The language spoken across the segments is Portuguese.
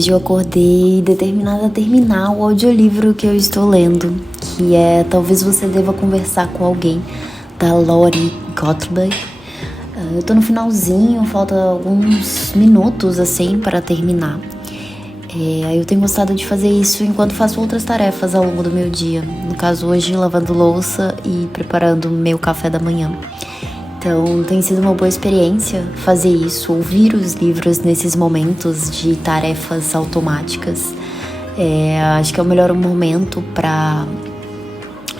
Hoje eu acordei determinada a terminar o audiolivro que eu estou lendo, que é Talvez Você Deva Conversar com Alguém, da Lori Gottlieb. Eu tô no finalzinho, falta alguns minutos assim para terminar. Eu tenho gostado de fazer isso enquanto faço outras tarefas ao longo do meu dia. No caso hoje, lavando louça e preparando meu café da manhã. Então tem sido uma boa experiência fazer isso, ouvir os livros nesses momentos de tarefas automáticas. Acho que é o melhor momento para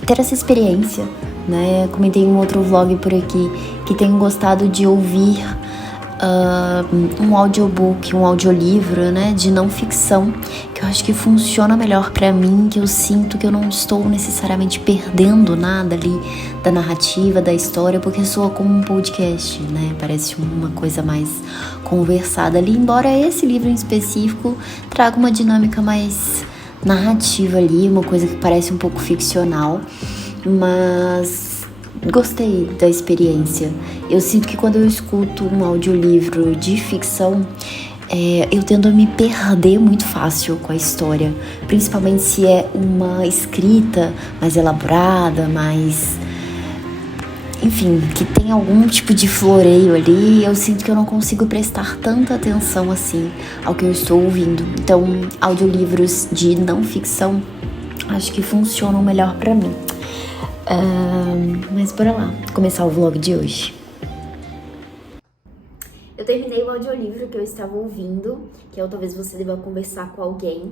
ter essa experiência, né? Comentei em um outro vlog por aqui que tenho gostado de ouvir um audiobook, um audiolivro, né, de não ficção, que eu acho que funciona melhor pra mim, que eu sinto que eu não estou necessariamente perdendo nada ali da narrativa, da história, porque soa como um podcast, né, parece uma coisa mais conversada ali, embora esse livro em específico traga uma dinâmica mais narrativa ali, uma coisa que parece um pouco ficcional, mas gostei da experiência. Eu sinto que quando eu escuto um audiolivro de ficção, eu tendo a me perder muito fácil com a história, principalmente se é uma escrita mais elaborada, enfim, que tem algum tipo de floreio ali. Eu sinto que eu não consigo prestar tanta atenção assim ao que eu estou ouvindo. Então, audiolivros de não ficção acho que funcionam melhor pra mim. Mas bora lá, começar o vlog de hoje. Eu terminei o audiolivro que eu estava ouvindo, que é o Talvez Você Deva Conversar com Alguém.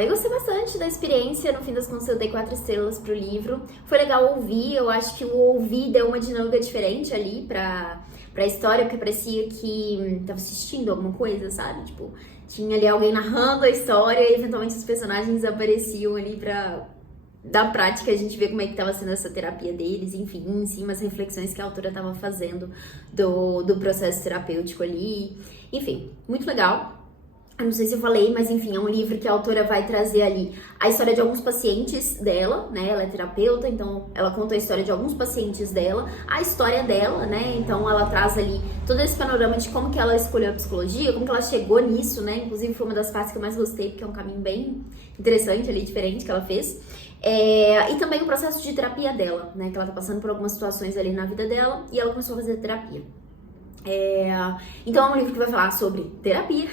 Eu gostei bastante da experiência, no fim das contas eu dei 4 estrelas pro livro. Foi legal ouvir, eu acho que o ouvir deu uma dinâmica diferente ali pra história, porque parecia que tava assistindo alguma coisa, sabe? Tipo, tinha ali alguém narrando a história e eventualmente os personagens apareciam ali da prática a gente vê como é que estava sendo essa terapia deles, enfim, em cima as reflexões que a autora estava fazendo do processo terapêutico ali, enfim, muito legal. Eu não sei se eu falei, mas enfim, é um livro que a autora vai trazer ali a história de alguns pacientes dela, né, ela é terapeuta, então ela conta a história de alguns pacientes dela, a história dela, né, então ela traz ali todo esse panorama de como que ela escolheu a psicologia, como que ela chegou nisso, né, inclusive foi uma das partes que eu mais gostei, porque é um caminho bem interessante ali, diferente que ela fez. E também o processo de terapia dela, né, que ela tá passando por algumas situações ali na vida dela e ela começou a fazer terapia. Então é um livro que vai falar sobre terapia,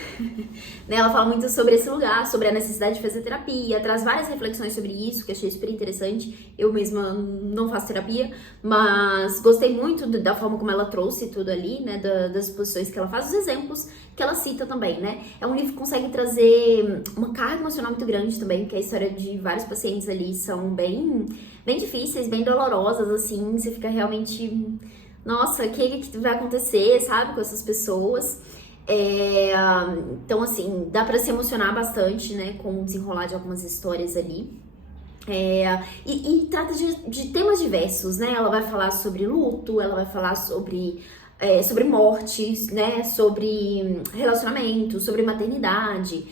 né? Ela fala muito sobre esse lugar, sobre a necessidade de fazer terapia, traz várias reflexões sobre isso, que eu achei super interessante. Eu mesma não faço terapia, mas gostei muito da forma como ela trouxe tudo ali, né? Das posições que ela faz, os exemplos que ela cita também, né? É um livro que consegue trazer uma carga emocional muito grande também, porque a história de vários pacientes ali são bem difíceis, bem dolorosas, assim, você fica realmente... Nossa, o que vai acontecer, sabe, com essas pessoas? Então, assim, dá pra se emocionar bastante, né, com o desenrolar de algumas histórias ali. E trata de temas diversos, né? Ela vai falar sobre luto, ela vai falar sobre morte, né? Sobre relacionamento, sobre maternidade.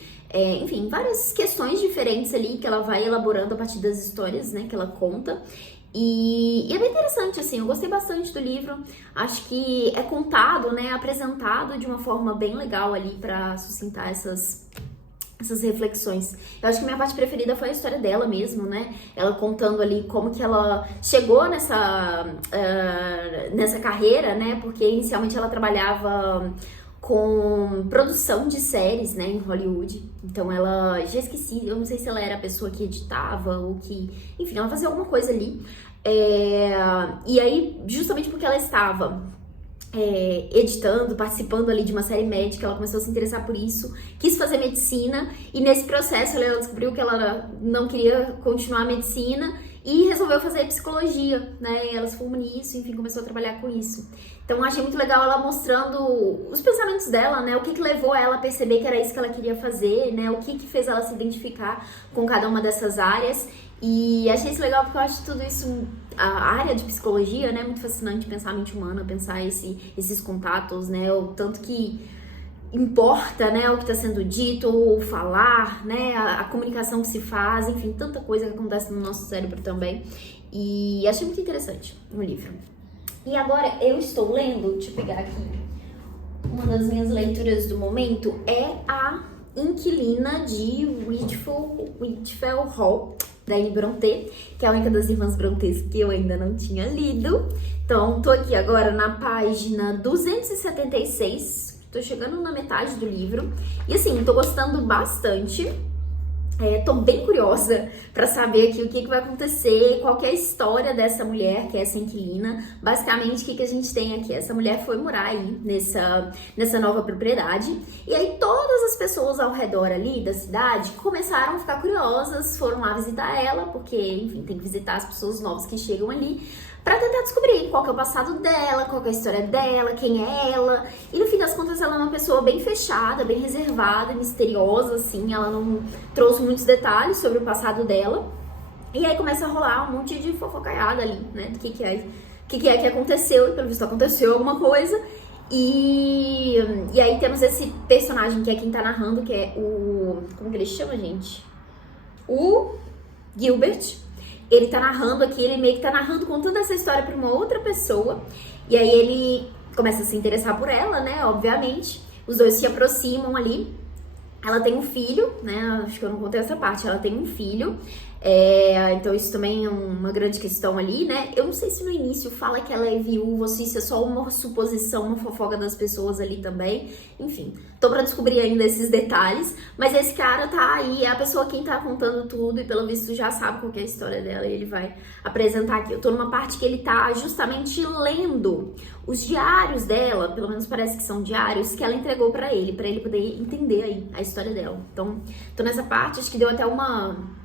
Enfim, várias questões diferentes ali que ela vai elaborando a partir das histórias, né, que ela conta. E é bem interessante, assim, eu gostei bastante do livro, acho que é contado, né, apresentado de uma forma bem legal ali pra sustentar essas reflexões. Eu acho que minha parte preferida foi a história dela mesmo, né, ela contando ali como que ela chegou nessa carreira, né, porque inicialmente ela trabalhava com produção de séries, né, em Hollywood. Então ela, já esqueci, eu não sei se ela era a pessoa que editava ou que... Enfim, ela fazia alguma coisa ali. E aí, justamente porque ela estava editando, participando ali de uma série médica, ela começou a se interessar por isso, quis fazer medicina, e nesse processo ela descobriu que ela não queria continuar a medicina e resolveu fazer psicologia, né, e ela se formou nisso, enfim, começou a trabalhar com isso. Então achei muito legal ela mostrando os pensamentos dela, né, o que levou ela a perceber que era isso que ela queria fazer, né, o que fez ela se identificar com cada uma dessas áreas. E achei isso legal porque eu acho tudo isso, a área de psicologia, né, muito fascinante, pensar a mente humana, pensar esses contatos, né, o tanto que importa, né, o que está sendo dito, ou falar, né, a comunicação que se faz, enfim, tanta coisa que acontece no nosso cérebro também. E achei muito interessante o livro. E agora eu estou lendo, deixa eu pegar aqui, uma das minhas leituras do momento é a inquilina de Winterfell Hall, da Anne Brontë, que é a única das irmãs Brontës que eu ainda não tinha lido. Então, tô aqui agora na página 276, tô chegando na metade do livro. E assim, tô gostando bastante. Tô bem curiosa pra saber aqui o que vai acontecer, qual que é a história dessa mulher, que é essa inquilina. Basicamente, o que a gente tem aqui? Essa mulher foi morar aí nessa nova propriedade. E aí todas as pessoas ao redor ali da cidade começaram a ficar curiosas, foram lá visitar ela, porque, enfim, tem que visitar as pessoas novas que chegam ali, pra tentar descobrir qual que é o passado dela, qual que é a história dela, quem é ela. E no fim das contas ela é uma pessoa bem fechada, bem reservada, misteriosa, assim. Ela não trouxe muitos detalhes sobre o passado dela. E aí começa a rolar um monte de fofocaiada ali, né? Do que é que aconteceu, e pelo visto aconteceu alguma coisa. E aí temos esse personagem que é quem tá narrando, que é o... como que ele chama, gente? O Gilbert. Ele tá narrando aqui, ele meio que tá narrando, contando essa história pra uma outra pessoa. E aí ele começa a se interessar por ela, né, obviamente. Os dois se aproximam ali. Ela tem um filho, né, acho que eu não contei essa parte. Ela tem um filho, então isso também é uma grande questão ali, né. Eu não sei se no início fala que ela é viúva, ou se isso é só uma suposição, uma fofoca das pessoas ali também. Enfim, tô pra descobrir ainda esses detalhes. Mas esse cara tá aí, é a pessoa quem tá contando tudo, e pelo visto já sabe qual que é a história dela, e ele vai apresentar aqui. Eu tô numa parte que ele tá justamente lendo os diários dela, pelo menos parece que são diários, que ela entregou pra ele poder entender aí a história dela. Então, tô nessa parte, acho que deu até uma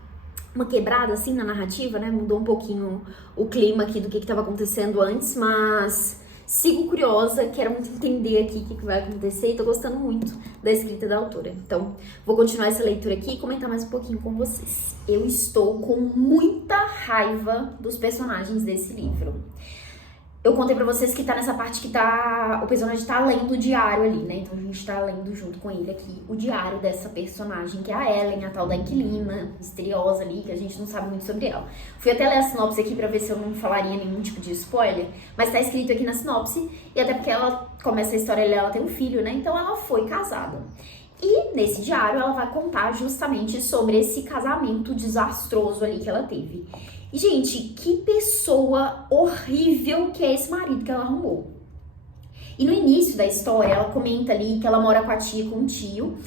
quebrada assim na narrativa, né? Mudou um pouquinho o clima aqui do que estava acontecendo antes, mas sigo curiosa, quero muito entender aqui o que vai acontecer e tô gostando muito da escrita da autora. Então, vou continuar essa leitura aqui e comentar mais um pouquinho com vocês. Eu estou com muita raiva dos personagens desse livro. Eu contei pra vocês que tá nessa parte que o personagem tá lendo o diário ali, né? Então a gente tá lendo junto com ele aqui o diário dessa personagem, que é a Ellen, a tal da inquilina, misteriosa ali, que a gente não sabe muito sobre ela. Fui até ler a sinopse aqui pra ver se eu não falaria nenhum tipo de spoiler, mas tá escrito aqui na sinopse, e até porque ela começa a história ali, ela tem um filho, né? Então ela foi casada. E nesse diário ela vai contar justamente sobre esse casamento desastroso ali que ela teve. E, gente, que pessoa horrível que é esse marido que ela arrumou. E no início da história, ela comenta ali que ela mora com a tia e com o tio.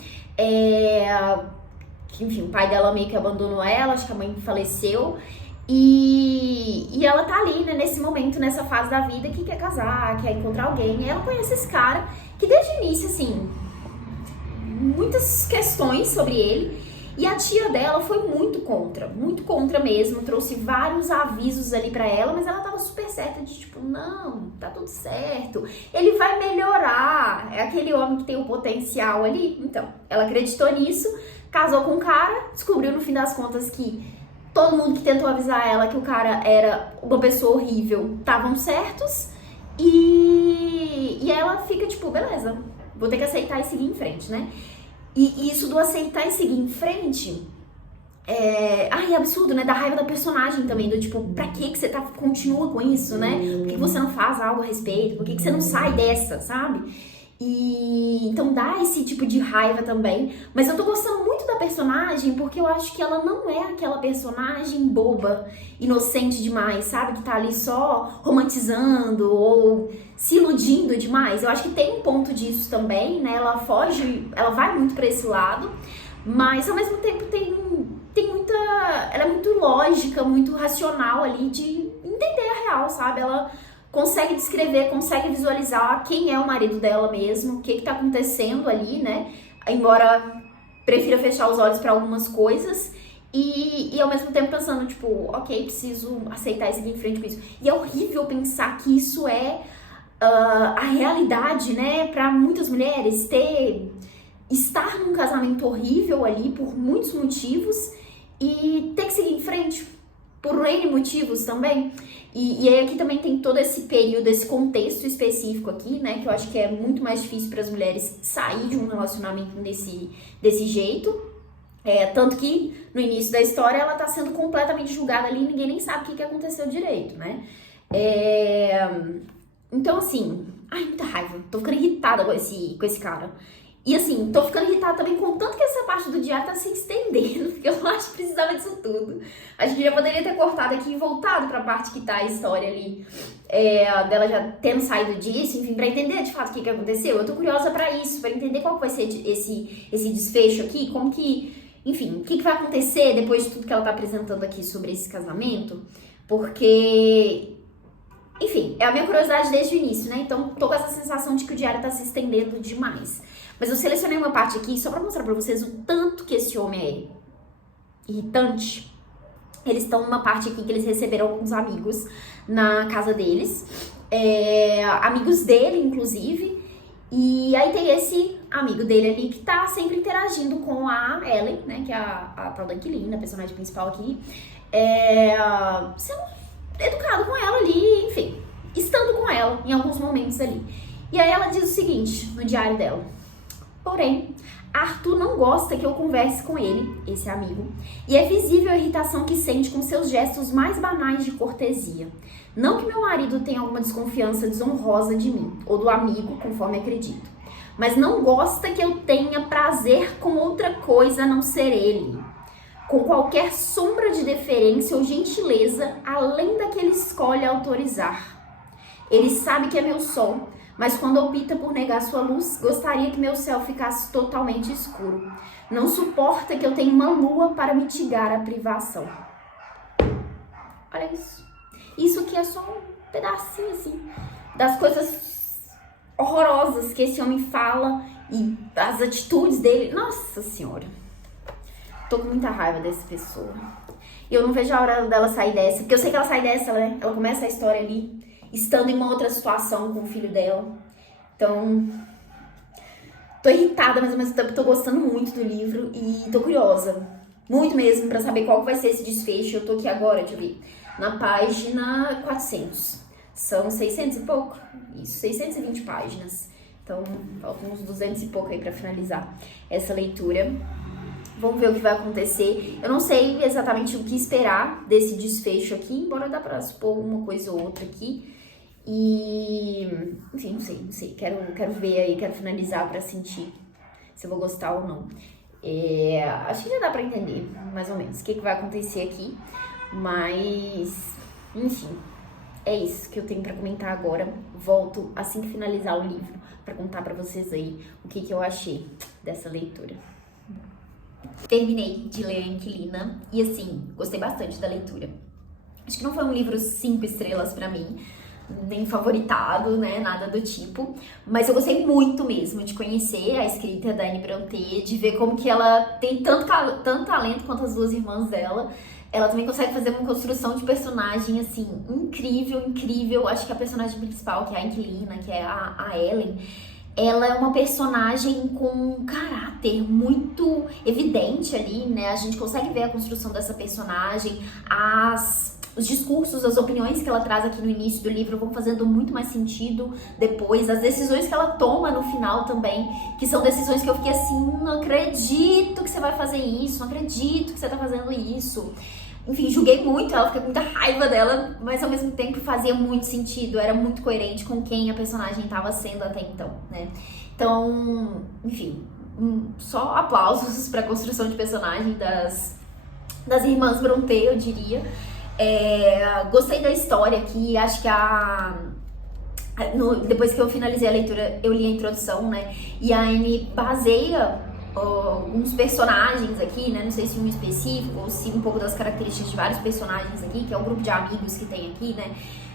Que, enfim, o pai dela meio que abandonou ela, acho que a mãe faleceu. E ela tá ali, né, nesse momento, nessa fase da vida, que quer casar, quer encontrar alguém. E ela conhece esse cara, que desde o início, assim, muitas questões sobre ele. E a tia dela foi muito contra mesmo, trouxe vários avisos ali pra ela, mas ela tava super certa de tipo, não, tá tudo certo, ele vai melhorar, é aquele homem que tem o potencial ali. Então, ela acreditou nisso, casou com o cara, descobriu no fim das contas que todo mundo que tentou avisar ela que o cara era uma pessoa horrível estavam certos, e ela fica tipo, beleza, vou ter que aceitar e seguir em frente, né? E isso do aceitar e seguir em frente é absurdo, né? Da raiva da personagem também, do tipo, pra que você continua com isso, né? Por que você não faz algo a respeito? Por que você não sai dessa, sabe? E então dá esse tipo de raiva também. Mas eu tô gostando muito da personagem porque eu acho que ela não é aquela personagem boba, inocente demais, sabe? Que tá ali só romantizando ou se iludindo demais. Eu acho que tem um ponto disso também, né? Ela foge, ela vai muito pra esse lado, mas ao mesmo tempo tem muita... Ela é muito lógica, muito racional ali de entender a real, sabe? Ela consegue descrever, consegue visualizar quem é o marido dela mesmo, o que tá acontecendo ali, né? Embora prefira fechar os olhos pra algumas coisas e ao mesmo tempo pensando, tipo, ok, preciso aceitar e seguir em frente com isso. E é horrível pensar que isso é a realidade, né? Pra muitas mulheres estar num casamento horrível ali por muitos motivos e ter que seguir em frente por N motivos também. E aí aqui também tem todo esse período, esse contexto específico aqui, né, que eu acho que é muito mais difícil para as mulheres sair de um relacionamento desse jeito. Tanto que no início da história ela tá sendo completamente julgada ali e ninguém nem sabe o que aconteceu direito, né. Então assim, ai, muita raiva, tô ficando irritada com esse cara. E assim, tô ficando irritada também com o tanto que essa parte do diário tá se estendendo, porque eu acho que precisava disso tudo. A gente já poderia ter cortado aqui e voltado pra parte que tá a história ali, dela já tendo saído disso, enfim, pra entender de fato o que aconteceu. Eu tô curiosa pra isso, pra entender qual vai ser esse desfecho aqui, como que, enfim, o que vai acontecer depois de tudo que ela tá apresentando aqui sobre esse casamento, porque... Enfim, é a minha curiosidade desde o início, né? Então, tô com essa sensação de que o diário tá se estendendo demais. Mas eu selecionei uma parte aqui só pra mostrar pra vocês o tanto que esse homem é irritante. Eles estão numa parte aqui que eles receberam alguns amigos na casa deles. Amigos dele, inclusive. E aí tem esse amigo dele ali que tá sempre interagindo com a Ellen, né? Que é a tal da inquilina, a personagem principal aqui. Sendo educado com ela ali, enfim, estando com ela em alguns momentos ali. E aí ela diz o seguinte no diário dela: porém, Arthur não gosta que eu converse com ele, esse amigo, e é visível a irritação que sente com seus gestos mais banais de cortesia. Não que meu marido tenha alguma desconfiança desonrosa de mim, ou do amigo, conforme acredito, mas não gosta que eu tenha prazer com outra coisa a não ser ele, com qualquer sombra de deferência ou gentileza, além da que ele escolhe autorizar. Ele sabe que é meu sol, mas quando opta por negar sua luz, gostaria que meu céu ficasse totalmente escuro. Não suporta que eu tenha uma lua para mitigar a privação. Olha isso. Isso aqui é só um pedacinho, assim, das coisas horrorosas que esse homem fala e as atitudes dele. Nossa Senhora. Tô com muita raiva dessa pessoa. E eu não vejo a hora dela sair dessa. Porque eu sei que ela sai dessa, né? Ela começa a história ali, estando em uma outra situação com o filho dela. Então, tô irritada, mas ao mesmo tempo tô gostando muito do livro. E tô curiosa, muito mesmo, pra saber qual vai ser esse desfecho. Eu tô aqui agora, deixa eu ver, na página 400. São 600 e pouco? Isso, 620 páginas. Então, faltam uns 200 e pouco aí pra finalizar essa leitura. Vamos ver o que vai acontecer. Eu não sei exatamente o que esperar desse desfecho aqui, embora dá pra supor uma coisa ou outra aqui. E, enfim, não sei. Quero ver aí, quero finalizar pra sentir se eu vou gostar ou não. Acho que já dá pra entender, mais ou menos, o que vai acontecer aqui. Mas, enfim, é isso que eu tenho pra comentar agora. Volto assim que finalizar o livro pra contar pra vocês aí o que eu achei dessa leitura. Terminei de ler A Inquilina e, assim, gostei bastante da leitura. Acho que não foi um livro 5 estrelas pra mim, nem favoritado, né, nada do tipo, mas eu gostei muito mesmo de conhecer a escrita da Anne Brontë, de ver como que ela tem tanto talento quanto as duas irmãs dela. Ela também consegue fazer uma construção de personagem, assim, incrível. Acho que a personagem principal, que é a Inquilina, que é a Ellen, ela é uma personagem com um caráter muito evidente ali, né? A gente consegue ver a construção dessa personagem, os discursos, as opiniões que ela traz aqui no início do livro vão fazendo muito mais sentido depois, as decisões que ela toma no final também, que são decisões que eu fiquei assim, não acredito que você vai fazer isso, não acredito que você tá fazendo isso. Enfim, julguei muito ela, fiquei com muita raiva dela, mas ao mesmo tempo fazia muito sentido, era muito coerente com quem a personagem estava sendo até então, né? Então, enfim, só aplausos para a construção de personagem das irmãs Brontë, eu diria. Gostei da história aqui, acho que depois que eu finalizei a leitura, eu li a introdução, né? E a Anne baseia alguns personagens aqui, né? Não sei se um específico ou se um pouco das características de vários personagens aqui, que é o grupo de amigos que tem aqui, né?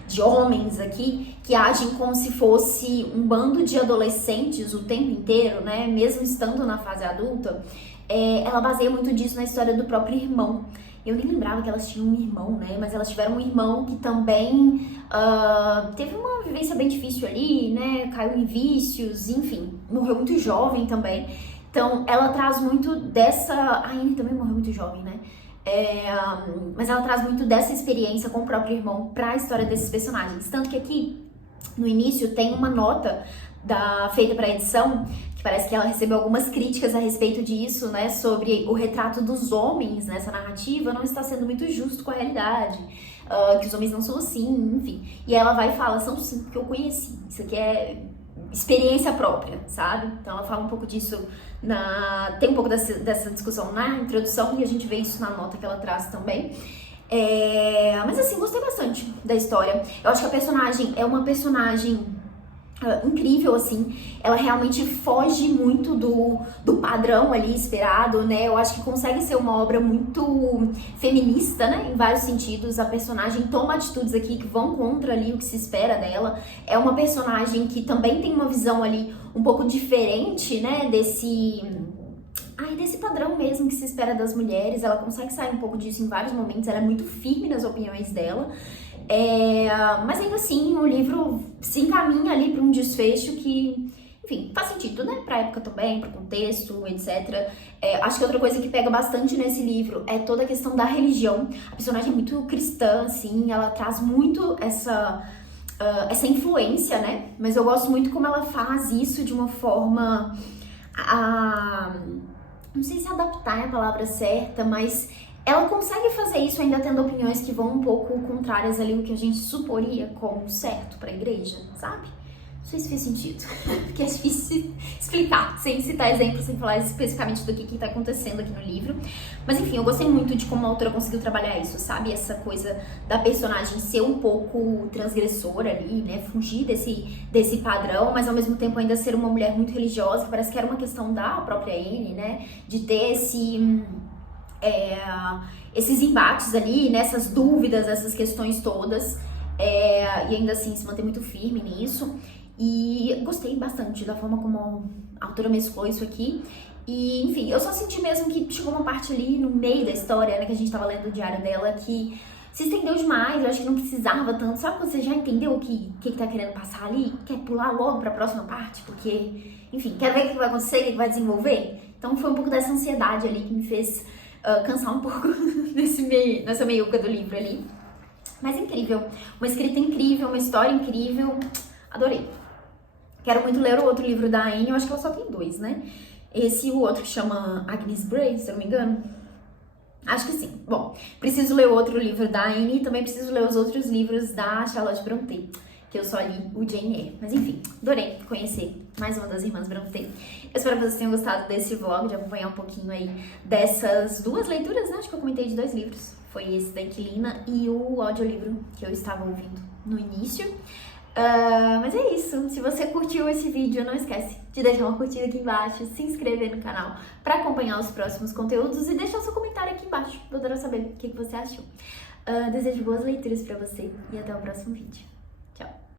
De homens aqui, que agem como se fosse um bando de adolescentes o tempo inteiro, né? Mesmo estando na fase adulta. Ela baseia muito disso na história do próprio irmão. Eu nem lembrava que elas tinham um irmão, né? Mas elas tiveram um irmão que também teve uma vivência bem difícil ali, né? Caiu em vícios, enfim. Morreu muito jovem também. Então, ela traz muito dessa... A Anne também morreu muito jovem, né? Mas ela traz muito dessa experiência com o próprio irmão pra história desses personagens. Tanto que aqui, no início, tem uma nota feita pra edição, que parece que ela recebeu algumas críticas a respeito disso, né? Sobre o retrato dos homens nessa narrativa não está sendo muito justo com a realidade. Que os homens não são assim, enfim. E ela vai e fala, são sim, porque eu conheci. Isso aqui é experiência própria, sabe? Então ela fala um pouco disso, tem um pouco dessa discussão na introdução e a gente vê isso na nota que ela traz também. Mas assim, gostei bastante da história. Eu acho que a personagem é uma personagem incrível, assim. Ela realmente foge muito do padrão ali esperado, né? Eu acho que consegue ser uma obra muito feminista, né? Em vários sentidos. A personagem toma atitudes aqui que vão contra ali o que se espera dela. É uma personagem que também tem uma visão ali um pouco diferente, né? Desse padrão mesmo que se espera das mulheres. Ela consegue sair um pouco disso em vários momentos. Ela é muito firme nas opiniões dela. Mas ainda assim, o livro se encaminha ali para um desfecho que, enfim, faz sentido, né? Pra época também, pro contexto, etc. Acho que outra coisa que pega bastante nesse livro é toda a questão da religião. A personagem é muito cristã, assim, ela traz muito essa influência, né? Mas eu gosto muito como ela faz isso de uma forma não sei se adaptar é a palavra certa, mas ela consegue fazer isso ainda tendo opiniões que vão um pouco contrárias ali ao que a gente suporia como certo pra igreja, sabe? Não sei se fez sentido, porque é difícil explicar, sem citar exemplos, sem falar especificamente do que tá acontecendo aqui no livro. Mas enfim, eu gostei muito de como a autora conseguiu trabalhar isso, sabe? Essa coisa da personagem ser um pouco transgressora ali, né? Fugir desse padrão, mas ao mesmo tempo ainda ser uma mulher muito religiosa, que parece que era uma questão da própria Anne, né? De ter esses embates ali, né? Essas dúvidas, essas questões todas, e ainda assim se manter muito firme nisso. E gostei bastante da forma como a autora mesclou isso aqui. E, enfim, eu só senti mesmo que chegou uma parte ali no meio da história, né, que a gente tava lendo o diário dela, que se estendeu demais. Eu acho que não precisava tanto. Sabe quando você já entendeu o que tá querendo passar ali? Quer pular logo pra próxima parte? Porque, enfim, quer ver o que vai acontecer, o que vai desenvolver? Então foi um pouco dessa ansiedade ali que me fez cansar um pouco nessa meiuca do livro ali. Mas incrível. Uma escrita incrível, uma história incrível. Adorei. Quero muito ler o outro livro da Anne, eu acho que ela só tem 2, né? Esse e o outro que chama Agnes Grey, se eu não me engano. Acho que sim. Bom, preciso ler o outro livro da Anne e também preciso ler os outros livros da Charlotte Brontë, que eu só li o Jane Eyre. Mas enfim, adorei conhecer mais uma das irmãs Brontë. Eu espero que vocês tenham gostado desse vlog, de acompanhar um pouquinho aí dessas 2 leituras, né? Acho que eu comentei de 2 livros. Foi esse da Inquilina e o audiolivro que eu estava ouvindo no início. Mas é isso. Se você curtiu esse vídeo, não esquece de deixar uma curtida aqui embaixo, se inscrever no canal para acompanhar os próximos conteúdos e deixar seu comentário aqui embaixo. Eu adoro saber o que você achou. Desejo boas leituras para você e até o próximo vídeo. Tchau!